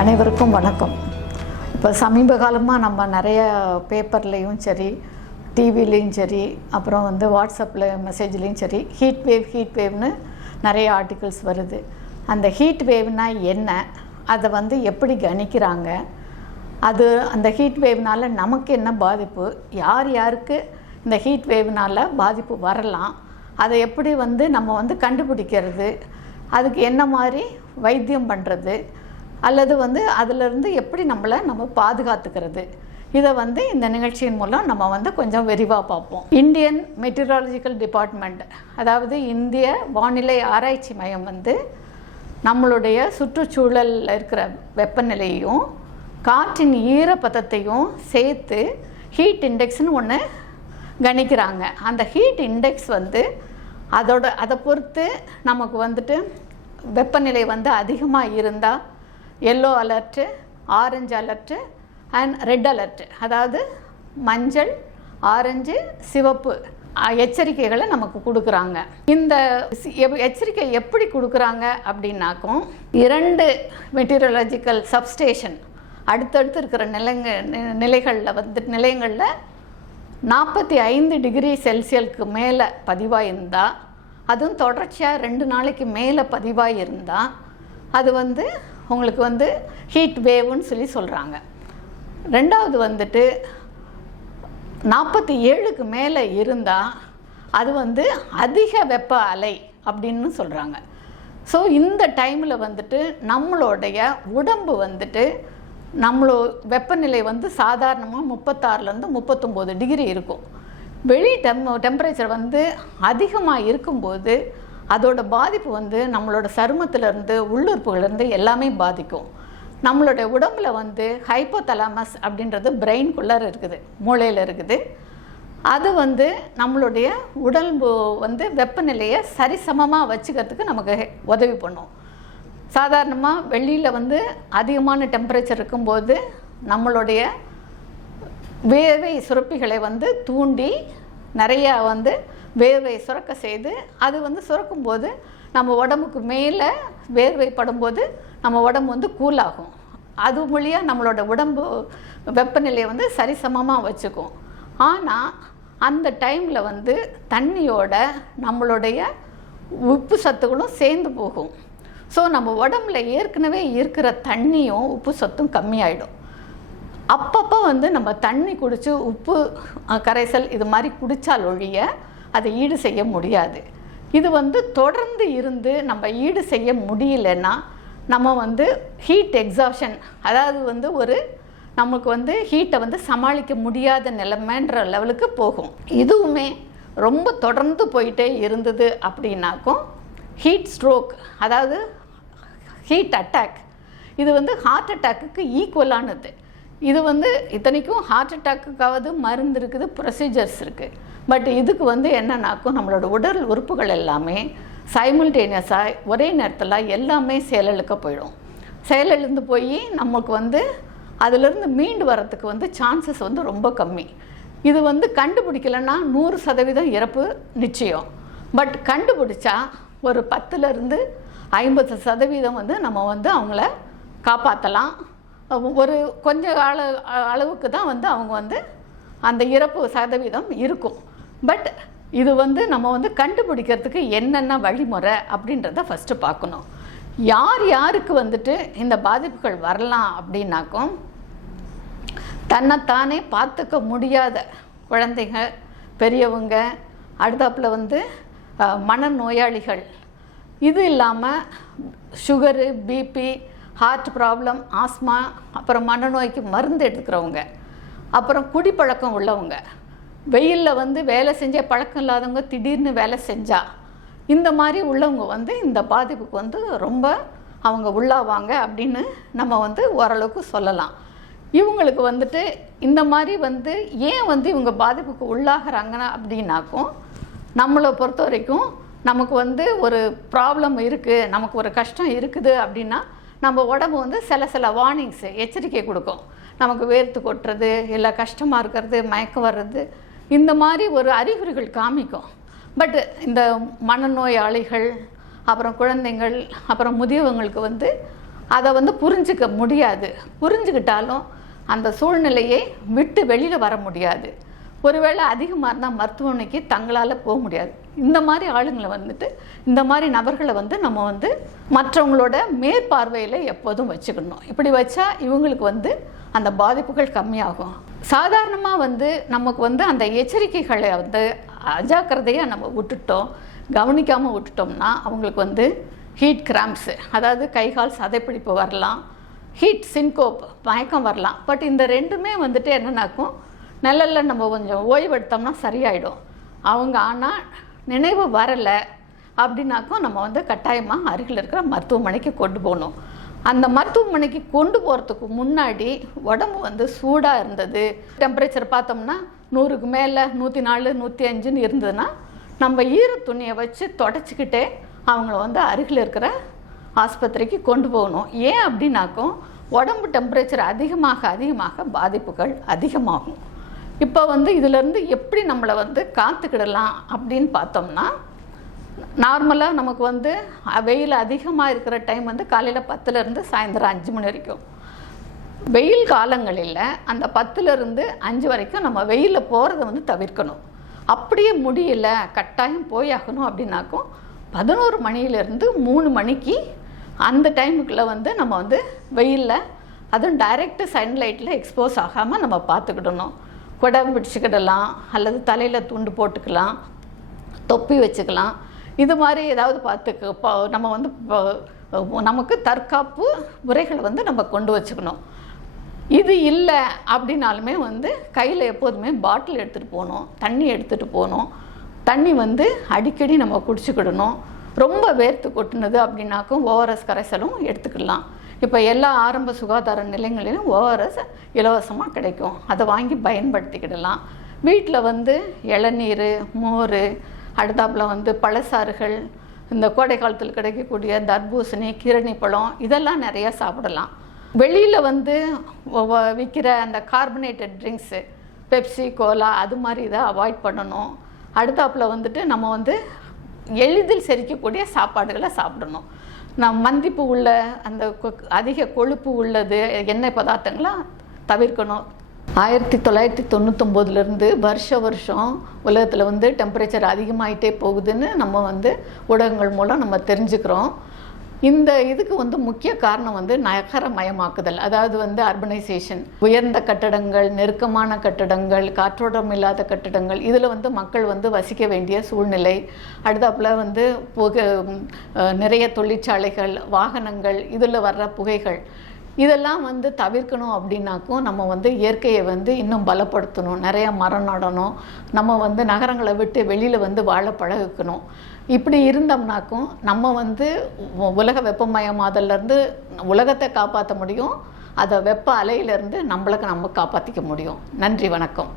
அனைவருக்கும் வணக்கம். இப்போ சமீப காலமாக நம்ம நிறைய பேப்பர்லேயும் சரி டிவிலையும் சரி அப்புறம் வந்து வாட்ஸ்அப்பில் மெசேஜ்லேயும் சரி ஹீட் வேவ் ஹீட் வேவ்னு நிறைய ஆர்டிகல்ஸ் வருது. அந்த ஹீட் வேவ்னா என்ன? அதை வந்து எப்படி கணிக்கிறாங்க? அது அந்த ஹீட் வேவ்னால் நமக்கு என்ன பாதிப்பு? யார் யாருக்கு இந்த ஹீட் வேவ்னால் பாதிப்பு வரலாம்? அதை எப்படி வந்து நம்ம வந்து கண்டுபிடிக்கிறது? அதுக்கு என்ன மாதிரி வைத்தியம் பண்ணுறது அல்லது வந்து அதிலிருந்து எப்படி நம்மளை நம்ம பாதுகாத்துக்கிறது? இதை வந்து இந்த நிகழ்ச்சியின் மூலம் நம்ம வந்து கொஞ்சம் விரிவாக பார்ப்போம். இந்தியன் மெட்டீரியாலஜிக்கல் டிபார்ட்மெண்ட் அதாவது இந்திய வானிலை ஆராய்ச்சி மையம் வந்து நம்மளுடைய சுற்றுச்சூழலில் இருக்கிற வெப்பநிலையையும் காற்றின் ஈரப்பதத்தையும் சேர்த்து ஹீட் இண்டெக்ஸ்னு ஒன்று கணிக்கிறாங்க. அந்த ஹீட் இண்டெக்ஸ் வந்து அதோட அதை பொறுத்து நமக்கு வந்துட்டு வெப்பநிலை வந்து அதிகமாக இருந்தால் yellow alert orange alert and red alert அதாவது மஞ்சள் ஆரஞ்சு சிவப்பு எச்சரிக்கைகளை நமக்கு கொடுக்குறாங்க. இந்த எச்சரிக்கை எப்படி கொடுக்குறாங்க அப்படின்னாக்கும் இரண்டு மெட்டீரியலாஜிக்கல் சப்ஸ்டேஷன் அடுத்தடுத்து இருக்கிற நிலைங்க நி- நிலைகளில் வந்து நிலையங்களில் நாற்பத்தி ஐந்து டிகிரி செல்சியலுக்கு மேலே பதிவாக இருந்தால் அதுவும் தொடர்ச்சியாக ரெண்டு நாளைக்கு மேலே பதிவாக இருந்தால் அது வந்து உங்களுக்கு வந்து ஹீட் வேவுன்னு சொல்லி சொல்கிறாங்க ரெண்டாவது வந்துட்டு நாற்பத்தி ஏழுக்கு மேலே இருந்தால் அது வந்து அதிக வெப்ப அலை அப்படின்னு சொல்கிறாங்க ஸோ இந்த டைமில் வந்துட்டு நம்மளுடைய உடம்பு வந்துட்டு நம்மளோ வெப்பநிலை வந்து சாதாரணமாக முப்பத்தாறுலேருந்து முப்பத்தொம்போது டிகிரி இருக்கும். வெளி டெம் டெம்பரேச்சர் வந்து அதிகமாக இருக்கும்போது அதோட பாதிப்பு வந்து நம்மளோட சருமத்திலேருந்து உள்ளுறுப்புகள்லேருந்து எல்லாமே பாதிக்கும். நம்மளோட உடம்புல வந்து ஹைப்போதலாமஸ் அப்படின்றது பிரெயின்குள்ளார இருக்குது மூளையில் இருக்குது. அது வந்து நம்மளுடைய உடம்பு வந்து வெப்பநிலையை சரிசமமாக வச்சுக்கிறதுக்கு நமக்கு உதவி பண்ணும். சாதாரணமாக வெளியில் வந்து அதிகமான டெம்பரேச்சர் இருக்கும்போது நம்மளுடைய வேர்வை சுரப்பிகளை வந்து தூண்டி நிறையா வந்து வேர்வை சுரக்க செய்து அது வந்து சுரக்கும் போது நம்ம உடம்புக்கு மேலே வேர்வை படும்போது நம்ம உடம்பு வந்து கூலாகும் அது மொழியாக நம்மளோட உடம்பு வெப்பநிலையை வந்து சரிசமமாக வச்சுக்கும். ஆனால் அந்த டைமில் வந்து தண்ணியோட நம்மளுடைய உப்பு சத்துகளும் சேர்ந்து போகும். ஸோ நம்ம உடம்புல ஏற்கனவே இருக்கிற தண்ணியும் உப்பு சத்தும் கம்மியாயிடும். அப்பப்போ வந்து நம்ம தண்ணி குடித்து உப்பு கரைசல் இது மாதிரி குடித்தால் ஒழிய அதை ஈடு செய்ய முடியாது. இது வந்து தொடர்ந்து இருந்து நம்ம ஈடு செய்ய முடியலன்னா நம்ம வந்து ஹீட் எக்ஸாஷன் அதாவது வந்து ஒரு நமக்கு வந்து ஹீட்டை வந்து சமாளிக்க முடியாத நிலைமைன்ற லெவலுக்கு போகும். இதுவுமே ரொம்ப தொடர்ந்து போயிட்டே இருந்தது அப்படின்னாக்கும் ஹீட் ஸ்ட்ரோக் அதாவது ஹீட் அட்டாக் இது வந்து ஹார்ட் அட்டாக்குக்கு ஈக்குவலானது இது வந்து இத்தனைக்கும் ஹார்ட் அட்டாக்குக்காவது மருந்து இருக்குது ப்ரொசீஜர்ஸ் இருக்குது பட் இதுக்கு வந்து என்னன்னாக்கும் நம்மளோட உடல் உறுப்புகள் எல்லாமே சைமல்டேனியஸாக ஒரே நேரத்தில் எல்லாமே செயலிழக்க போயிடும். செயலிழந்து போய் நமக்கு வந்து அதிலிருந்து மீண்டு வரத்துக்கு வந்து சான்சஸ் வந்து ரொம்ப கம்மி. இது வந்து கண்டுபிடிக்கலன்னா நூறு சதவீதம் இறப்பு நிச்சயம். பட் கண்டுபிடிச்சா ஒரு பத்துலேருந்து ஐம்பது சதவீதம் வந்து நம்ம வந்து அவங்கள காப்பாற்றலாம் ஒரு கொஞ்ச கால அளவுக்கு தான் வந்து அவங்க வந்து அந்த இறப்பு சதவீதம் இருக்கும். பட் இது வந்து நம்ம வந்து கண்டுபிடிக்கிறதுக்கு என்னென்ன வழிமுறை அப்படின்றத ஃபஸ்ட்டு பார்க்கணும். யார் யாருக்கு வந்துட்டு இந்த பாதிப்புகள் வரலாம் அப்படின்னாக்கும் தன்னைத்தானே பார்த்துக்க முடியாத குழந்தைங்க பெரியவங்க அடுத்தாப்பில் வந்து மனநோயாளிகள். இது இல்லாமல் sugar BP heart problem asthma அப்புறம் மனநோய்க்கு மருந்து எடுத்துக்கிறவங்க. அப்புறம் குடிப்பழக்கம் உள்ளவங்க. வெயிலில் வந்து வேலை செஞ்ச பழக்கம் இல்லாதவங்க திடீர்னு வேலை செஞ்சா இந்த மாதிரி உள்ளவங்க வந்து இந்த பாதிப்புக்கு வந்து ரொம்ப அவங்க உள்ளாவாங்க அப்படின்னு நம்ம வந்து ஓரளவுக்கு சொல்லலாம். இவங்களுக்கு வந்துட்டு இந்த மாதிரி வந்து ஏன் வந்து இவங்க பாதிப்புக்கு உள்ளாகிறாங்கன்னா அப்படின்னாக்கும் நம்மளை பொறுத்த வரைக்கும் நமக்கு வந்து ஒரு ப்ராப்ளம் இருக்குது நமக்கு ஒரு கஷ்டம் இருக்குது அப்படின்னா நம்ம உடம்பு வந்து சில சில வார்னிங்ஸு எச்சரிக்கை கொடுக்கும். நமக்கு வேர்த்து கொட்டுறது இல்லை கஷ்டமாக இருக்கிறது மயக்கம் வர்றது இந்த மாதிரி ஒரு அறிகுறிகள் காமிக்கும். பட் இந்த மனநோயாளிகள் அப்புறம் குழந்தைங்கள் அப்புறம் முதியவங்களுக்கு வந்து அதை வந்து புரிஞ்சுக்க முடியாது. புரிஞ்சுக்கிட்டாலும் அந்த சூழ்நிலையை விட்டு வெளியில் வர முடியாது. ஒருவேளை அதிகமாக இருந்தால் மருத்துவமனைக்கு தங்களால் போக முடியாது. இந்த மாதிரி ஆளுங்களை வந்துட்டு இந்த மாதிரி நபர்களை வந்து நம்ம வந்து மற்றவங்களோட மேற்பார்வையில் எப்போதும் வச்சுக்கணும். இப்படி வச்சா இவங்களுக்கு வந்து அந்த பாதிப்புகள் கம்மியாகும். சாதாரணமாக வந்து நமக்கு வந்து அந்த எச்சரிக்கைகளை வந்து அஜாக்கிரதையாக நம்ம விட்டுட்டோம் கவனிக்காமல் விட்டுட்டோம்னா அவங்களுக்கு வந்து ஹீட் கிராம்ப்ஸு அதாவது கை கால் சதைப்பிடிப்பு வரலாம் ஹீட் சின்கோப் மயக்கம் வரலாம். பட் இந்த ரெண்டுமே வந்துட்டு என்னென்னாக்கும் நிழல்ல நம்ம கொஞ்சம் ஓய்வெடுத்தோம்னா சரியாயிடும். அவங்க ஆனால் நினைவு வரலை அப்படின்னாக்கும் நம்ம வந்து கட்டாயமாக அருகில் இருக்கிற மருத்துவமனைக்கு கொண்டு போகணும். அந்த மருத்துவமனைக்கு கொண்டு போகிறதுக்கு முன்னாடி உடம்பு வந்து சூடாக இருந்தது. டெம்பரேச்சர் பார்த்தோம்னா நூறுக்கு மேலே நூற்றி நாலு நூற்றி அஞ்சுன்னு இருந்ததுன்னா நம்ம ஈர துணியை வச்சு தொடச்சிக்கிட்டே அவங்கள வந்து அருகில் இருக்கிற ஆஸ்பத்திரிக்கு கொண்டு போகணும். ஏன் அப்படின்னாக்கும் உடம்பு டெம்பரேச்சர் அதிகமாக அதிகமாக பாதிப்புகள் அதிகமாகும். இப்போ வந்து இதிலேருந்து எப்படி நம்மளை வந்து காத்துக்கிடலாம் அப்படின்னு பார்த்தோம்னா நார்மலாக நமக்கு வந்து வெயில் அதிகமாக இருக்கிற டைம் வந்து காலையில் பத்துலேருந்து சாயந்தரம் அஞ்சு மணி வரைக்கும். வெயில் காலங்களில் அந்த பத்துலேருந்து அஞ்சு வரைக்கும் நம்ம வெயிலில் போகிறத வந்து தவிர்க்கணும். அப்படியே முடியல கட்டாயம் போயாகணும் அப்படின்னாக்கும் பதினோரு மணியிலேருந்து மூணு மணிக்கு அந்த டைமுக்குள்ளே வந்து நம்ம வந்து வெயிலில் அதுவும் டைரக்ட் சன்லைட்டில் எக்ஸ்போஸ் ஆகாமல் நம்ம பார்த்துக்கிடணும். குடம் பிடிச்சிக்கிடலாம் அல்லது தலையில் துண்டு போட்டுக்கலாம் தொப்பி வச்சுக்கலாம். இது மாதிரி ஏதாவது பார்த்துக்க. நம்ம வந்து இப்போ நமக்கு தற்காப்பு முறைகளை வந்து நம்ம கொண்டு வச்சுக்கணும். இது இல்லை அப்படின்னாலுமே வந்து கையில் எப்போதுமே பாட்டில் எடுத்துகிட்டு போகணும். தண்ணி எடுத்துகிட்டு போகணும். தண்ணி வந்து அடிக்கடி நம்ம குடிச்சுக்கிடணும். ரொம்ப வேர்த்து கொட்டினது அப்படின்னாக்கும் ஓஆர்எஸ் கரைசலும் எடுத்துக்கலாம். இப்போ எல்லா ஆரம்ப சுகாதார நிலையங்களிலும் ஓஆர்எஸ் இலவசமாக கிடைக்கும். அதை வாங்கி பயன்படுத்திக்கிடலாம். வீட்டில் வந்து இளநீர் மோர் அடுத்தாப்பில் வந்து பழசாறுகள் இந்த கோடை காலத்தில் கிடைக்கக்கூடிய தர்பூசணி கிரணி பழம் இதெல்லாம் நிறையா சாப்பிடலாம். வெளியில் வந்து விற்கிற அந்த கார்பனேட்டட் ட்ரிங்க்ஸு பெப்சி கோலா அது மாதிரி இதை அவாய்ட் பண்ணணும். அடுத்தாப்பில் வந்துட்டு நம்ம வந்து எளிதில் செரிக்கக்கூடிய சாப்பாடுகளை சாப்பிடணும். நம் மந்திப்பு உள்ள அந்த கொ- அதிக கொழுப்பு உள்ளது எண்ணெய் பதார்த்தங்களாம் தவிர்க்கணும். ஆயிரத்தி தொள்ளாயிரத்தி தொண்ணூத்தொம்போதுலேருந்து வருஷ வருஷம் உலகத்தில் வந்து டெம்பரேச்சர் அதிகமாகிட்டே போகுதுன்னு நம்ம வந்து ஊடகங்கள் மூலம் நம்ம தெரிஞ்சுக்கிறோம். இந்த இதுக்கு வந்து முக்கிய காரணம் வந்து நகரமயமாக்குதல். அதாவது வந்து அர்பனைசேஷன் உயர்ந்த கட்டடங்கள் நெருக்கமான கட்டடங்கள் காற்றோட்டம் இல்லாத கட்டடங்கள் இதில் வந்து மக்கள் வந்து வசிக்க வேண்டிய சூழ்நிலை. அடுத்தாப்புல வந்து புகை நிறைய தொழிற்சாலைகள் வாகனங்கள் இதில் வர்ற புகைகள். இதெல்லாம் வந்து தவிர்க்கணும் அப்படின்னாக்கும் நம்ம வந்து இயற்கையை வந்து இன்னும் பலப்படுத்தணும். நிறைய மரம் நடணும். நம்ம வந்து நகரங்களை விட்டு வெளியில் வந்து வாழ பழகுக்கணும். இப்படி இருந்தோம்னாக்கும் நம்ம வந்து உலக வெப்பமயமாதல்லேருந்து உலகத்தை காப்பாற்ற முடியும். அதை வெப்ப அலையிலேருந்து நம்மளுக்கு நம்ம காப்பாற்றிக்க முடியும். நன்றி வணக்கம்.